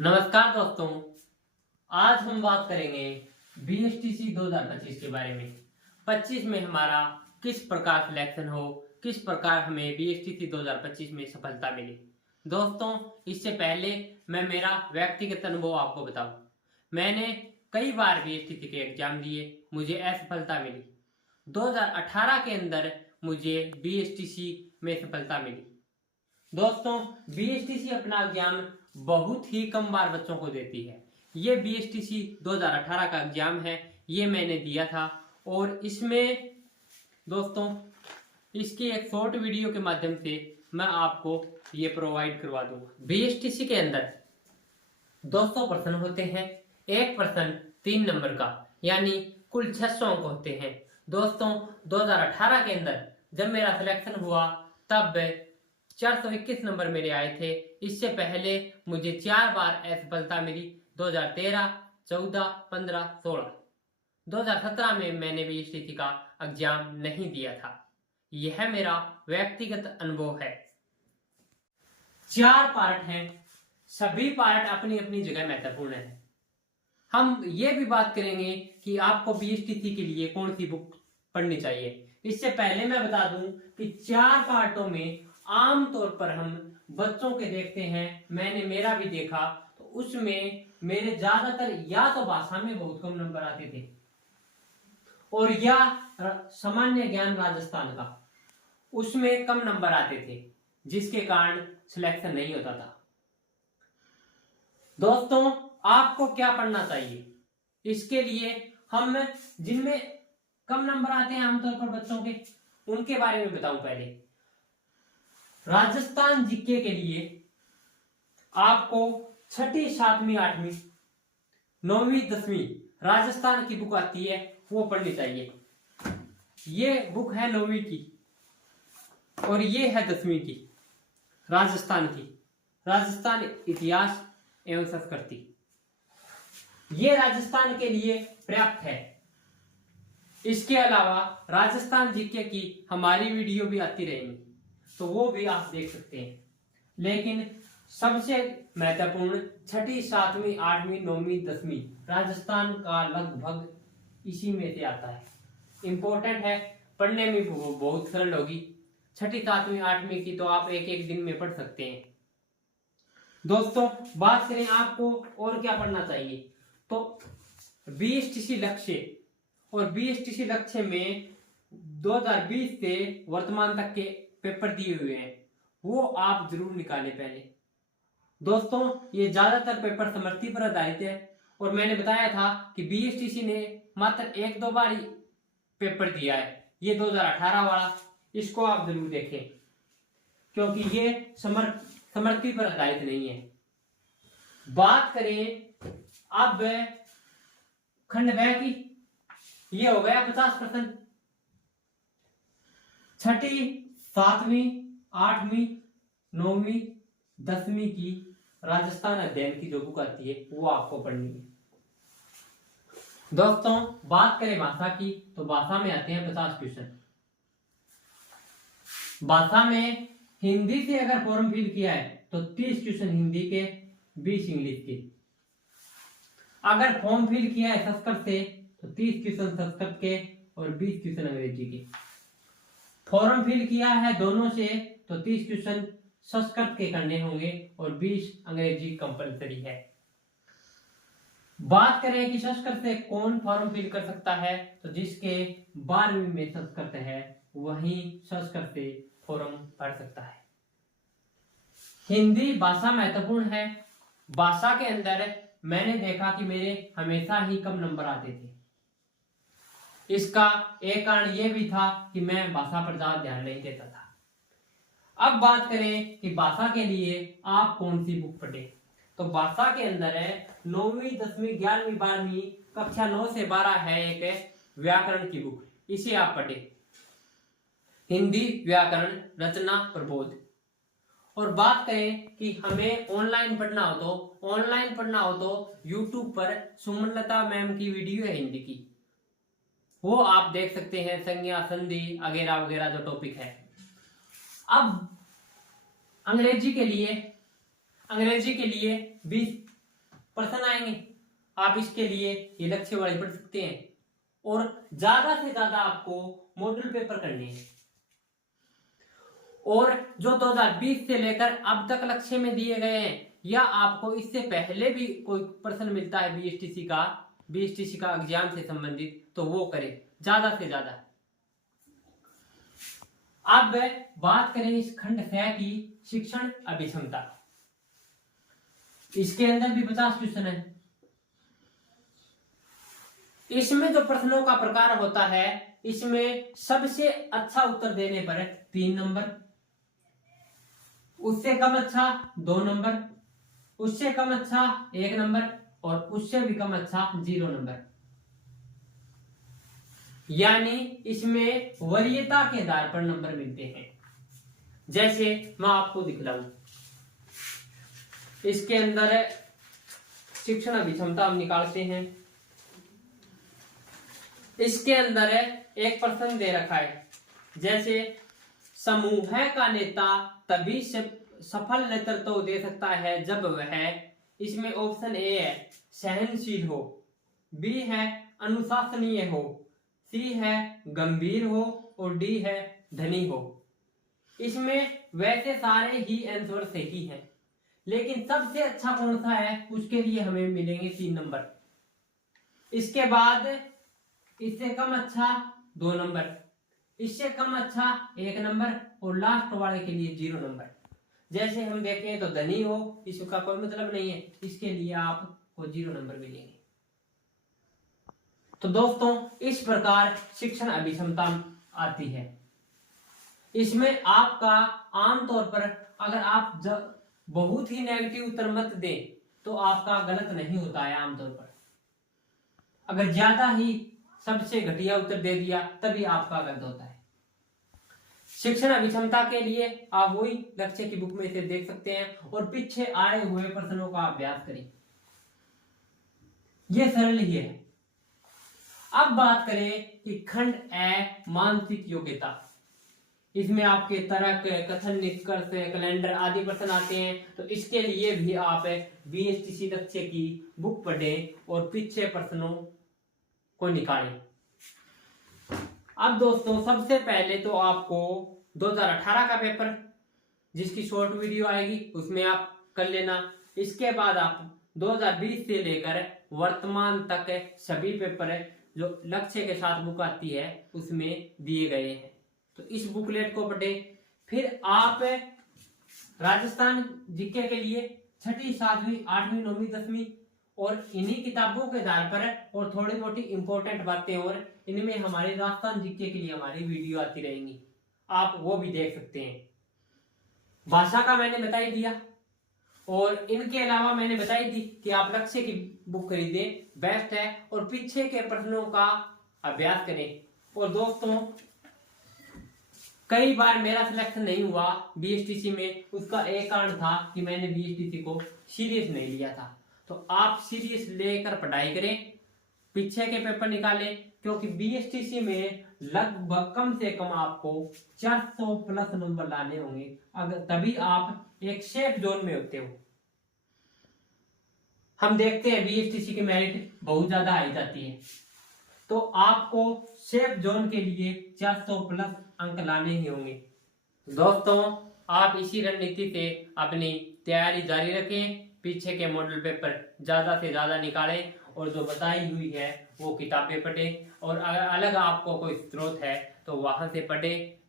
नमस्कार दोस्तों, आज हम बात करेंगे बीएसटीसी 2025 के बारे में। 25 में हमारा किस प्रकार सिलेक्शन हो, किस प्रकार हमें बीएसटीसी 2025 में सफलता मिली। दोस्तों, इससे पहले मैं मेरा व्यक्तिगत अनुभव आपको बताऊं। मैंने कई बार बीएसटीसी के एग्जाम दिए, मुझे असफलता मिली। 2018 के अंदर मुझे बीएसटीसी में सफलता मिली। दोस्तों, बीएसटीसी अपना एग्जाम बहुत ही कम बार बच्चों को देती है। ये बीएसटीसी 2018 का एग्जाम है, ये मैंने दिया था और इसमें दोस्तों इसकी एक शॉर्ट वीडियो के माध्यम से मैं आपको ये प्रोवाइड करवा दूंगा। बीएसटीसी के अंदर 200 प्रश्न होते हैं, एक प्रश्न 3 नंबर का, यानी कुल 600 अंक होते हैं। दोस्तों, 2018 के अंदर जब मेरा सिलेक्शन हुआ तब 421 नंबर मेरे आए थे। इससे पहले मुझे 4 बार असफलता मिली, 2013, 14, 15, 16। 2017 में मैंने बीएसटीसी का एग्जाम नहीं दिया था। यह मेरा व्यक्तिगत अनुभव है। 4 पार्ट हैं, सभी पार्ट अपनी अपनी जगह महत्वपूर्ण है। हम ये भी बात करेंगे कि आपको बीएसटीसी के लिए कौन सी बुक पढ़नी चाहिए। इससे पहले मैं बता दूं कि 4 पार्टों में आमतौर पर हम बच्चों के देखते हैं, मैंने मेरा भी देखा, तो उसमें मेरे ज्यादातर या तो भाषा में बहुत कम नंबर आते थे और या सामान्य ज्ञान राजस्थान का उसमें कम नंबर आते थे, जिसके कारण सिलेक्शन नहीं होता था। दोस्तों, आपको क्या पढ़ना चाहिए? इसके लिए हम जिनमें कम नंबर आते हैं आमतौर पर बच्चों के, उनके बारे में बताऊं। पहले राजस्थान जीके के लिए आपको 6ठी, 7वीं, 8वीं, 9वीं, 10वीं राजस्थान की बुक आती है, वो पढ़नी चाहिए। ये बुक है 9वीं की और ये है 10वीं की, राजस्थान की, राजस्थान इतिहास एवं संस्कृति। ये राजस्थान के लिए पर्याप्त है। इसके अलावा राजस्थान जीके की हमारी वीडियो भी आती रहेंगी, तो वो भी आप देख सकते हैं। लेकिन सबसे महत्वपूर्ण 6ठी, 7वीं, 8वीं, 9वीं, 10वीं राजस्थान का लगभग इसी में से आता है। इंपॉर्टेंट है, पढ़ने में बहुत सरल होगी। 6ठी, 7वीं, 8वीं की तो आप एक एक दिन में पढ़ सकते हैं। दोस्तों, बात करें आपको और क्या पढ़ना चाहिए, तो बीएसटीसी लक्ष्य और बीएसटीसी लक्ष्य में 2020 से वर्तमान तक के पेपर दिए हुए हैं, वो आप जरूर निकालें पहले। दोस्तों, ये ज्यादातर पेपर समर्थी पर आधारित है और मैंने बताया था कि बीएसटीसी ने मात्र 1-2 बार ही पेपर दिया है। ये 2018 वाला, इसको आप जरूर देखें क्योंकि ये समर्थी पर आधारित नहीं है। बात करें अब खंड ब की, ये हो गया 50%। 6ठी, 7वीं, 8वीं, 9वीं, 10वीं की राजस्थान अध्ययन की जो बुक आती है वो आपको पढ़नी है। दोस्तों, बात करें भाषा की, तो भाषा में आते हैं 50 क्वेश्चन। भाषा में हिंदी से अगर फॉर्म फिल किया है तो 30 क्वेश्चन हिंदी के, 20 इंग्लिश के। अगर फॉर्म फिल किया है संस्कृत से तो 30 क्वेश्चन संस्कृत के और 20 क्वेश्चन अंग्रेजी के। फॉर्म फिल किया है दोनों से तो 30 क्वेश्चन संस्कृत के करने होंगे और 20 अंग्रेजी कंपलसरी है। बात करें कि संस्कृत से कौन फॉर्म फिल कर सकता है, तो जिसके 12वीं में संस्कृत है वही संस्कृत से फॉर्म भर सकता है। हिंदी भाषा महत्वपूर्ण है। भाषा के अंदर मैंने देखा कि मेरे हमेशा ही कम नंबर आते थे। इसका एक कारण यह भी था कि मैं भाषा पर ज्यादा ध्यान नहीं देता था। अब बात करें कि भाषा के लिए आप कौन सी बुक पढ़े, तो भाषा के अंदर है 9वीं, 10वीं, 11वीं, 12वीं, कक्षा 9 से 12 है एक व्याकरण की बुक, इसे आप पढ़े। हिंदी व्याकरण, रचना, प्रबोध। और बात करें कि हमें ऑनलाइन पढ़ना हो तो YouTube पर सुमनलता मैम की वीडियो है हिंदी की, वो आप देख सकते हैं। संज्ञा, संधि वगैरह वगैरह जो टॉपिक है। अब अंग्रेजी के लिए 20 प्रश्न आएंगे। आप इसके लिए ये लक्ष्य वाली पढ़ सकते हैं और ज्यादा से ज्यादा आपको मॉडल पेपर करने हैं। और जो 2020 से लेकर अब तक लक्ष्य में दिए गए हैं या आपको इससे पहले भी कोई प्रश्न मिलता है बीएसटीसी का एग्जाम से संबंधित, तो वो करें ज्यादा से ज्यादा। अब बात करें इस खंड 6 की शिक्षण अभिक्षमता। इसके अंदर भी 50 क्वेश्चन है। इसमें जो प्रश्नों का प्रकार होता है, इसमें सबसे अच्छा उत्तर देने पर 3 नंबर, उससे कम अच्छा 2 नंबर, उससे कम अच्छा 1 नंबर और उससे भी कम अच्छा 0 नंबर। यानी इसमें वरीयता के आधार पर नंबर मिलते हैं। जैसे मैं आपको दिखलाऊं, इसके अंदर शिक्षण अभिक्षमता हम निकालते हैं। इसके अंदर एक प्रश्न दे रखा है, जैसे समूह का नेता तभी सफल नेतृत्व दे सकता है जब वह, इसमें ऑप्शन ए है सहनशील हो, बी है अनुशासनीय हो, सी है गंभीर हो और डी है धनी हो। इसमें वैसे सारे ही आंसर सही हैं, लेकिन सबसे अच्छा कौन सा है उसके लिए हमें मिलेंगे 3 नंबर। इसके बाद इससे कम अच्छा 2 नंबर, इससे कम अच्छा 1 नंबर और लास्ट वाले के लिए 0 नंबर। जैसे हम देखें तो धनी हो, इसका कोई मतलब नहीं है, इसके लिए आपको 0 नंबर मिलेंगे। तो दोस्तों इस प्रकार शिक्षण अभिक्षमता आती है। इसमें आपका आमतौर पर अगर आप बहुत ही नेगेटिव उत्तर मत दें तो आपका गलत नहीं होता है आमतौर पर। अगर ज्यादा ही सबसे घटिया उत्तर दे दिया तभी आपका गलत होता है। शिक्षण अभिक्षमता के लिए आप वही लक्ष्य की बुक में से देख सकते हैं और पीछे आए हुए प्रश्नों का अभ्यास करें। यह सरल ही है। अब बात करें कि खंड ए मानसिक योग्यता। इसमें आपके तर्क, कथन, निष्कर्ष, कैलेंडर आदि प्रश्न आते हैं। तो इसके लिए भी आप बीएसटीसी लक्ष्य की बुक पढ़ें और पीछे प्रश्नों को निकालें। अब दोस्तों सबसे पहले तो आपको 2018 का पेपर, जिसकी शॉर्ट वीडियो आएगी, उसमें आप कर लेना। इसके बाद आप 2020 से लेकर वर्तमान तक सभी पेपर जो लक्ष्य के साथ बुक आती है उसमें दिए गए हैं, तो इस बुकलेट को पढ़ें। फिर आप राजस्थान जीके के लिए 6ठी, 7वीं, 8वीं, 9वीं, 10वीं और इन्हीं किताबों के आधार पर और थोड़ी मोटी इंपॉर्टेंट बातें और इनमें हमारे राजस्थान जीके के लिए हमारी वीडियो आती रहेंगी, आप वो भी देख सकते हैं। भाषा का मैंने बता ही दिया और इनके अलावा मैंने बताई दी कि आप लक्ष्य की बुक खरीदें, बेस्ट है, और पीछे के प्रश्नों का अभ्यास करें। और दोस्तों कई बार मेरा सिलेक्शन नहीं हुआ बीएसटीसी में, उसका एक कारण था कि मैंने बीएसटीसी को सीरियस नहीं लिया था। तो आप सीरियस लेकर पढ़ाई करें, पीछे के पेपर निकालें, क्योंकि बीएसटीसी में लगभग कम से कम आपको 400 प्लस नंबर लाने होंगे, अगर तभी आप एक सेफ जोन में होते हो। हम देखते हैं बीएसटीसी की मेरिट बहुत ज्यादा आई जाती है, तो आपको सेफ जोन के लिए 400 प्लस अंक लाने ही होंगे। दोस्तों आप इसी रणनीति से अपनी तैयारी जारी रखें, पीछे के मॉडल पेपर ज्यादा से ज्यादा निकालें और जो बताई हुई है वो किताबें पढ़ें, और अगर अलग आपको कोई स्रोत है तो वहां से पढ़ें।